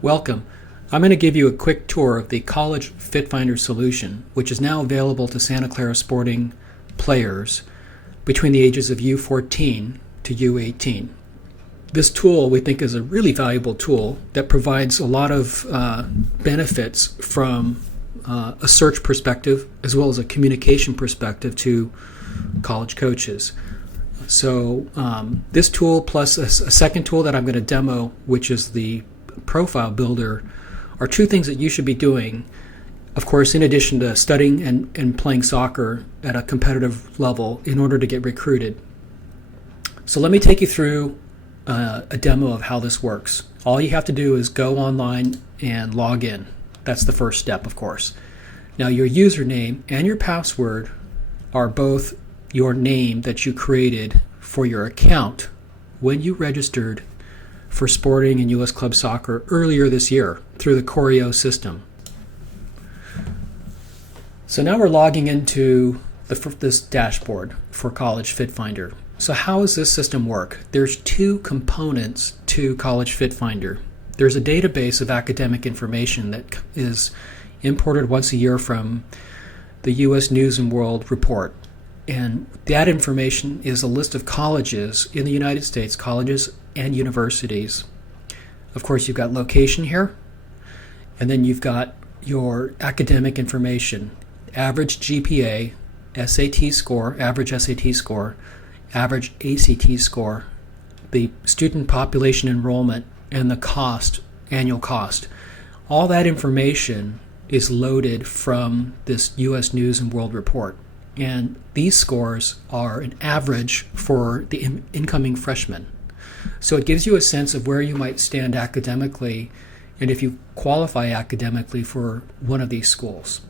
Welcome. I'm going to give you a quick tour of the CollegeFitFinder solution, which is now available to Santa Clara sporting players between the ages of U14 to U18. This tool we think is a really valuable tool that provides a lot of benefits from a search perspective as well as a communication perspective to college coaches. So this tool plus a second tool that I'm going to demo, which is the profile builder, are two things that you should be doing, of course, in addition to studying and playing soccer at a competitive level in order to get recruited. So let me take you through a demo of how this works. All you have to do is go online and log in. That's the first step, of course. Now, your username and your password are both your name that you created for your account when you registered for sporting and U.S. club soccer earlier this year through the Choreo system. So now we're logging into this dashboard for CollegeFitFinder. So how does this system work? There's two components to CollegeFitFinder. There's a database of academic information that is imported once a year from the U.S. News and World Report. And that information is a list of colleges in the United States, colleges and universities. Of course, you've got location here, and then you've got your academic information, average GPA, SAT score, average SAT score, average ACT score, the student population enrollment, and the cost, annual cost. All that information is loaded from this U.S. News and World Report. And these scores are an average for the incoming freshmen. So it gives you a sense of where you might stand academically and if you qualify academically for one of these schools.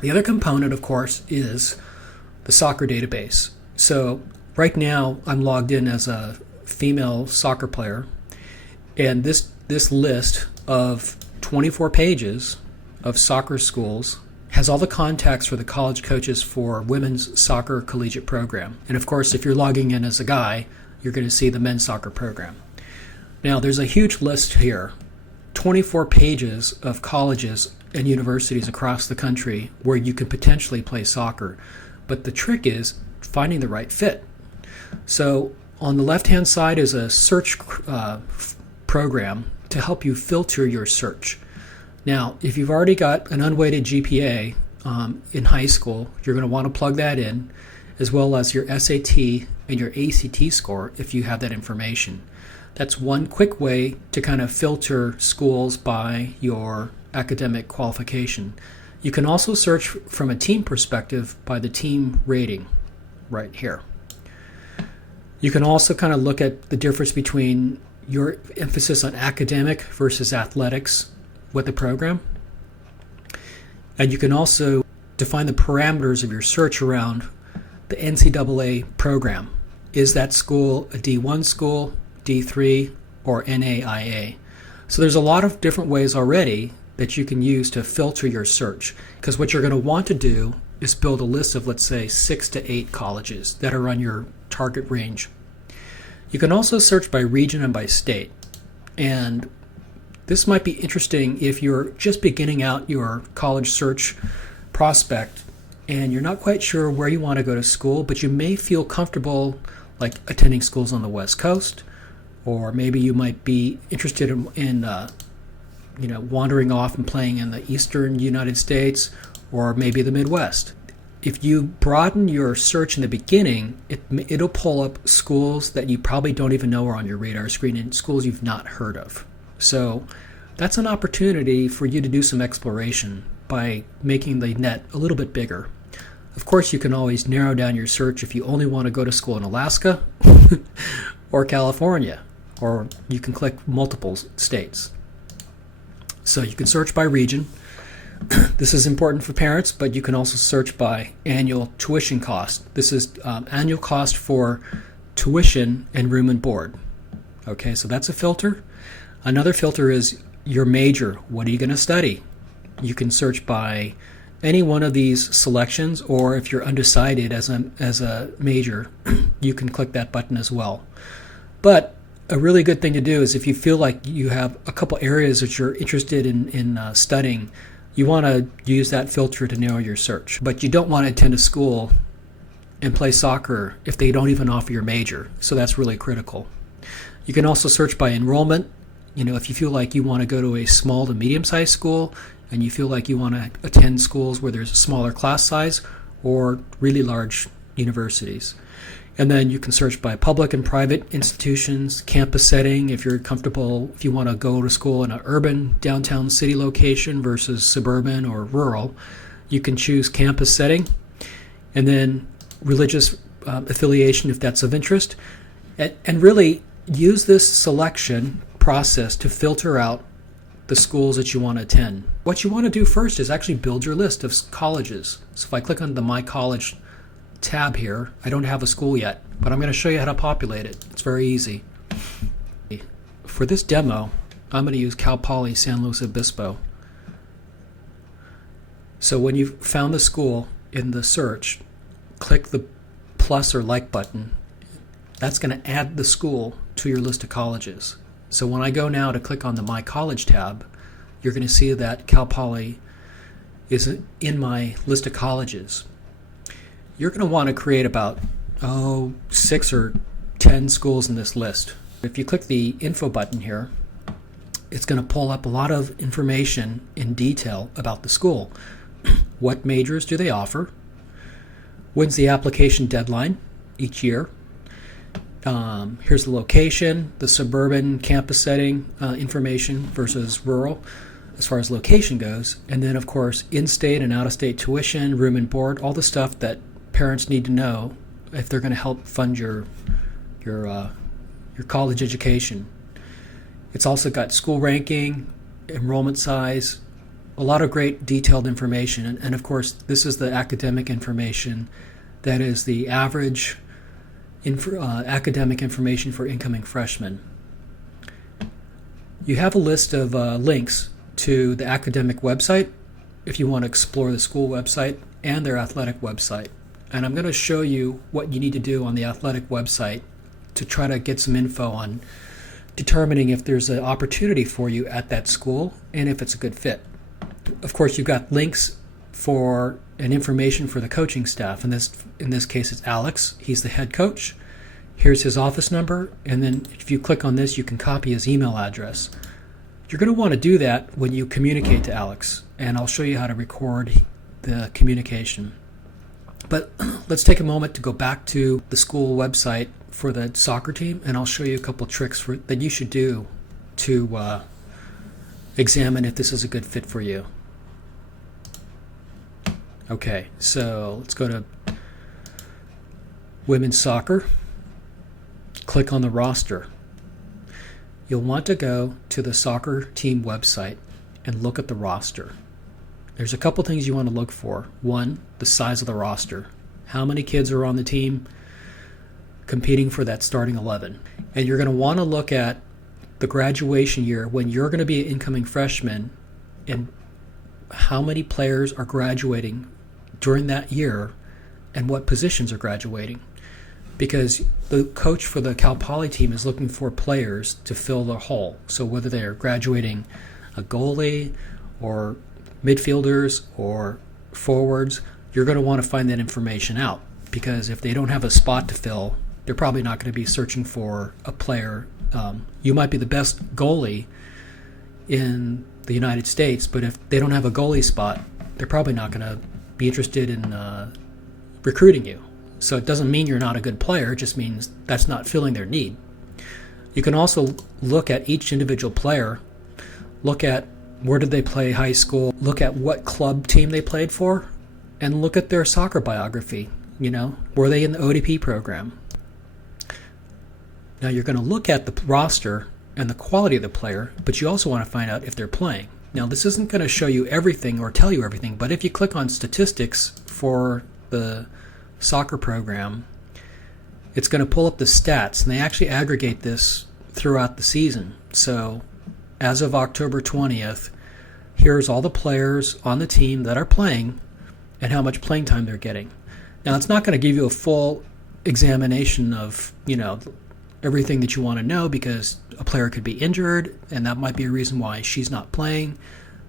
The other component, of course, is the soccer database. So right now I'm logged in as a female soccer player, and this list of 24 pages of soccer schools has all the contacts for the college coaches for women's soccer collegiate program. And of course, if you're logging in as a guy, you're going to see the men's soccer program. Now, there's a huge list here, 24 pages of colleges and universities across the country where you can potentially play soccer. But the trick is finding the right fit. So on the left-hand side is a search program to help you filter your search. Now, if you've already got an unweighted GPA in high school, you're going to want to plug that in, as well as your SAT and your ACT score if you have that information. That's one quick way to kind of filter schools by your academic qualification. You can also search from a team perspective by the team rating right here. You can also kind of look at the difference between your emphasis on academic versus athletics with the program. And you can also define the parameters of your search around the NCAA program. Is that school a D1 school, D3, or NAIA? So there's a lot of different ways already that you can use to filter your search, because what you're going to want to do is build a list of, let's say, 6 to 8 colleges that are on your target range. You can also search by region and by state. And this might be interesting if you're just beginning out your college search prospect and you're not quite sure where you want to go to school, but you may feel comfortable like attending schools on the West Coast, or maybe you might be interested in wandering off and playing in the Eastern United States, or maybe the Midwest. If you broaden your search in the beginning, it'll pull up schools that you probably don't even know are on your radar screen and schools you've not heard of. So that's an opportunity for you to do some exploration by making the net a little bit bigger. Of course, you can always narrow down your search if you only want to go to school in Alaska or California, or you can click multiple states. So you can search by region. This is important for parents, but you can also search by annual tuition cost. This is annual cost for tuition and room and board. Okay, so that's a filter. Another filter is your major. What are you going to study? You can search by any one of these selections, or if you're undecided as a major, you can click that button as well. But A really good thing to do is if you feel like you have a couple areas that you're interested in studying, you want to use that filter to narrow your search. But you don't want to attend a school and play soccer if they don't even offer your major. So that's really critical. You can also search by enrollment. If you feel like you want to go to a small to medium-sized school and you feel like you want to attend schools where there's a smaller class size or really large universities. And then you can search by public and private institutions, campus setting, if you're comfortable, if you want to go to school in an urban downtown city location versus suburban or rural, you can choose campus setting, and then religious affiliation if that's of interest. And really use this selection process to filter out the schools that you want to attend. What you want to do first is actually build your list of colleges. So if I click on the My College tab here, I don't have a school yet, but I'm going to show you how to populate it. It's very easy. For this demo, I'm going to use Cal Poly San Luis Obispo. So when you've found the school in the search, click the plus or like button. That's going to add the school to your list of colleges. So when I go now to click on the My College tab, you're going to see that Cal Poly is in my list of colleges. You're going to want to create about 6 or 10 schools in this list. If you click the info button here, it's going to pull up a lot of information in detail about the school. What majors do they offer? When's the application deadline each year? Here's the location, the suburban campus setting information versus rural as far as location goes. And then, of course, in-state and out-of-state tuition, room and board, all the stuff that parents need to know if they're going to help fund your college education. It's also got school ranking, enrollment size, a lot of great detailed information. And of course, this is the academic information. That is the average academic information for incoming freshmen. You have a list of links to the academic website if you want to explore the school website and their athletic website. And I'm going to show you what you need to do on the athletic website to try to get some info on determining if there's an opportunity for you at that school and if it's a good fit. Of course, you've got links for and information for the coaching staff. In this case, it's Alex. He's the head coach. Here's his office number. And then if you click on this, you can copy his email address. You're going to want to do that when you communicate to Alex. And I'll show you how to record the communication. But let's take a moment to go back to the school website for the soccer team, and I'll show you a couple tricks that you should do to examine if this is a good fit for you. Okay, so let's go to women's soccer. Click on the roster. You'll want to go to the soccer team website and look at the roster. There's a couple things you want to look for. One, the size of the roster. How many kids are on the team competing for that starting 11? And you're going to want to look at the graduation year when you're going to be an incoming freshman and how many players are graduating during that year and what positions are graduating. Because the coach for the Cal Poly team is looking for players to fill the hole. So whether they're graduating a goalie or midfielders or forwards, you're going to want to find that information out, because if they don't have a spot to fill, they're probably not going to be searching for a player. You might be the best goalie in the United States, but if they don't have a goalie spot, they're probably not going to be interested in recruiting you. So it doesn't mean you're not a good player, it just means that's not filling their need. You can also look at each individual player, look at where did they play high school, look at what club team they played for, and look at their soccer biography. Were they in the ODP program? Now you're going to look at the roster and the quality of the player, but you also want to find out if they're playing. Now this isn't going to show you everything or tell you everything, but if you click on statistics for the soccer program, it's going to pull up the stats, and they actually aggregate this throughout the season. So as of October 20th, here's all the players on the team that are playing and how much playing time they're getting. Now, it's not going to give you a full examination of, everything that you want to know, because a player could be injured and that might be a reason why she's not playing.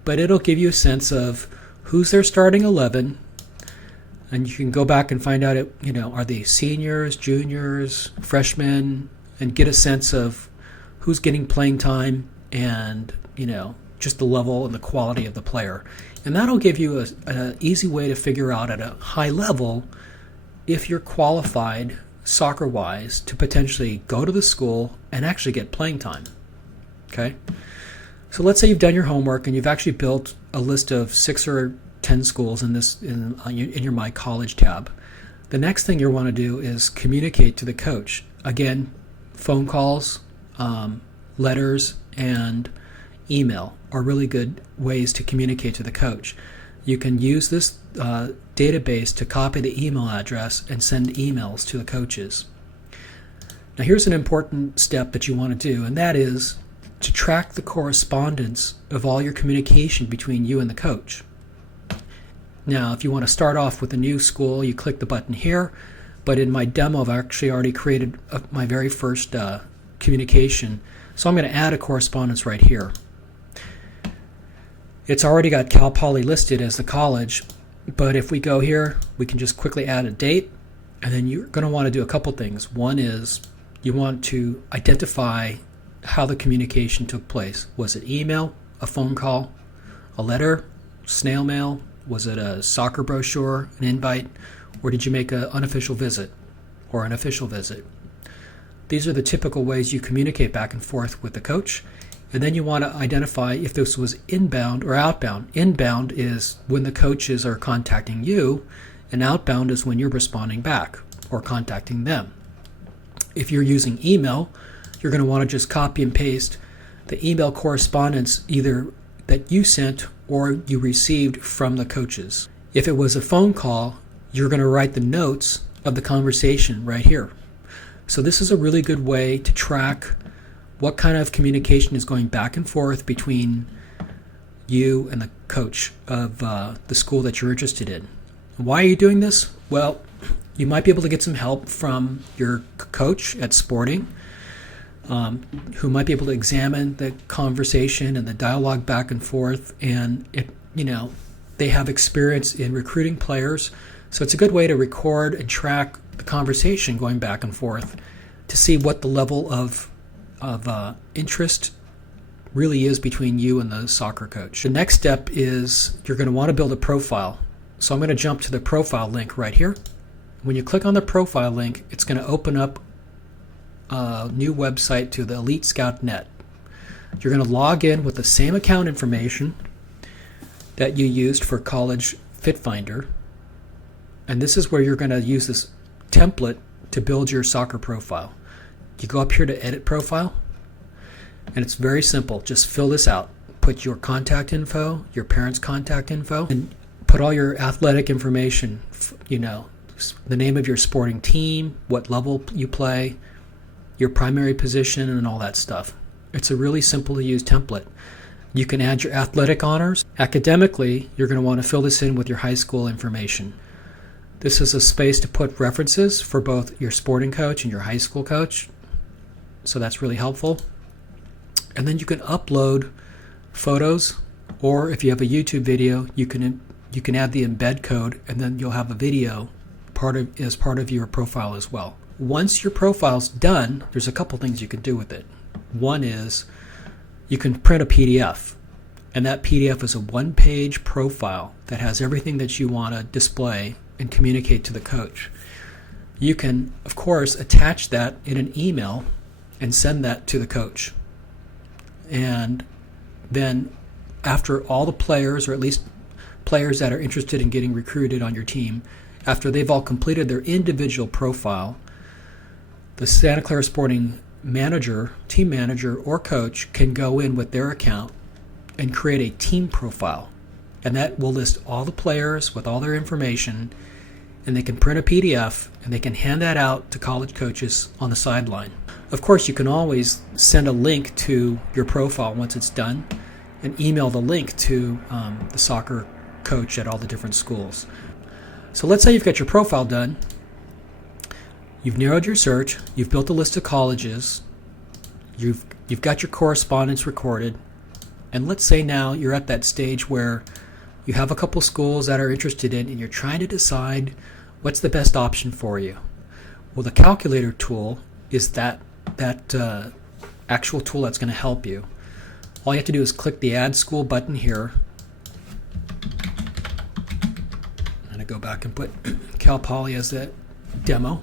But it'll give you a sense of who's their starting 11, and you can go back and find out, are they seniors, juniors, freshmen, and get a sense of who's getting playing time and, just the level and the quality of the player. And that'll give you an easy way to figure out at a high level if you're qualified soccer-wise to potentially go to the school and actually get playing time. Okay? So let's say you've done your homework and you've actually built a list of 6 or 10 schools in your My College tab. The next thing you want to do is communicate to the coach. Again, phone calls, letters, and email are really good ways to communicate to the coach. You can use this database to copy the email address and send emails to the coaches. Now here's an important step that you want to do, and that is to track the correspondence of all your communication between you and the coach. Now, if you want to start off with a new school, you click the button here, but in my demo, I've actually already created my very first communication, so I'm going to add a correspondence right here. It's already got Cal Poly listed as the college, but if we go here, we can just quickly add a date, and then you're going to want to do a couple things. One is you want to identify how the communication took place. Was it email, a phone call, a letter, snail mail? Was it a soccer brochure, an invite, or did you make an unofficial visit or an official visit? These are the typical ways you communicate back and forth with the coach. And then you want to identify if this was inbound or outbound. Inbound is when the coaches are contacting you, and outbound is when you're responding back or contacting them. If you're using email, you're going to want to just copy and paste the email correspondence either that you sent or you received from the coaches. If it was a phone call, you're going to write the notes of the conversation right here. So this is a really good way to track what kind of communication is going back and forth between you and the coach of the school that you're interested in. Why are you doing this? Well, you might be able to get some help from your coach at sporting, who might be able to examine the conversation and the dialogue back and forth, and they have experience in recruiting players, so it's a good way to record and track the conversation going back and forth to see what the level of interest really is between you and the soccer coach. The next step is you're going to want to build a profile. So I'm going to jump to the profile link right here. When you click on the profile link, it's going to open up a new website to the Elite Scout Net. You're going to log in with the same account information that you used for CollegeFitFinder, and this is where you're going to use this template to build your soccer profile. You go up here to edit profile, and it's very simple. Just fill this out. Put your contact info, your parents' contact info, and put all your athletic information, the name of your sporting team, what level you play, your primary position, and all that stuff. It's a really simple to use template. You can add your athletic honors. Academically, you're going to want to fill this in with your high school information. This is a space to put references for both your sporting coach and your high school coach, so that's really helpful. And then you can upload photos, or if you have a YouTube video, you can add the embed code, and then you'll have a video as part of your profile as well. Once your profile's done, there's a couple things you can do with it. One is you can print a PDF, and that PDF is a one-page profile that has everything that you want to display and communicate to the coach. You can, of course, attach that in an email and send that to the coach. And then after all the players, or at least players that are interested in getting recruited on your team, after they've all completed their individual profile, the Santa Clara Sporting manager, team manager, or coach can go in with their account and create a team profile. And that will list all the players with all their information, and they can print a PDF and they can hand that out to college coaches on the sideline. Of course, you can always send a link to your profile once it's done and email the link to the soccer coach at all the different schools. So let's say you've got your profile done. You've narrowed your search, you've built a list of colleges, you've got your correspondence recorded, and let's say now you're at that stage where you have a couple schools that are interested in and you're trying to decide what's the best option for you. Well, the calculator tool is that actual tool that's going to help you. All you have to do is click the Add School button here. I'm going to go back and put Cal Poly as that demo.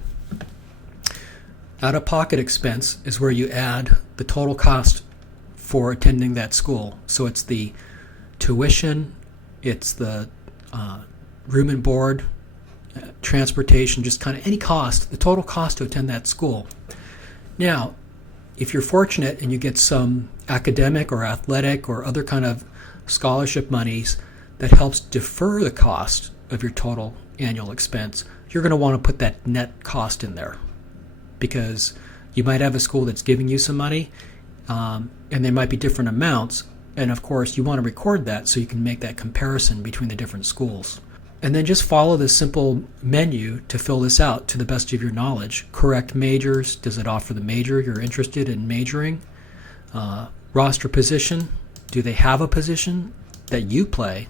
Out-of-pocket expense is where you add the total cost for attending that school. So it's the tuition, it's the room and board, transportation, just kind of any cost, the total cost to attend that school. Now, if you're fortunate and you get some academic or athletic or other kind of scholarship monies that helps defer the cost of your total annual expense, you're going to want to put that net cost in there, because you might have a school that's giving you some money, and there might be different amounts, and of course you want to record that so you can make that comparison between the different schools. And then just follow this simple menu to fill this out to the best of your knowledge. Correct majors, does it offer the major you're interested in majoring? Roster position, do they have a position that you play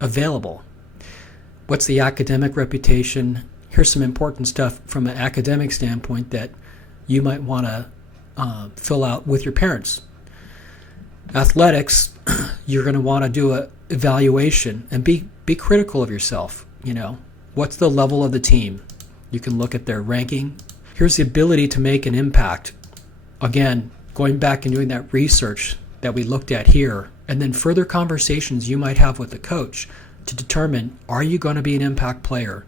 available? What's the academic reputation? Here's some important stuff from an academic standpoint that you might want to fill out with your parents. Athletics, you're going to want to do an evaluation and be critical of yourself. What's the level of the team? You can look at their ranking. Here's the ability to make an impact. Again, going back and doing that research that we looked at here, and then further conversations you might have with the coach to determine, are you going to be an impact player?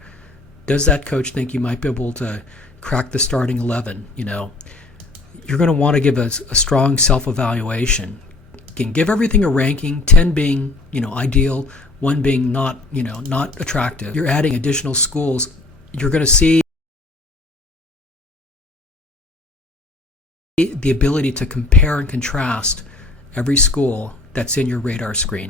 Does that coach think you might be able to crack the starting 11? You're going to want to give a strong self-evaluation. Can give everything a ranking, 10 being, ideal, 1 being not attractive. You're adding additional schools. You're going to see the ability to compare and contrast every school that's in your radar screen.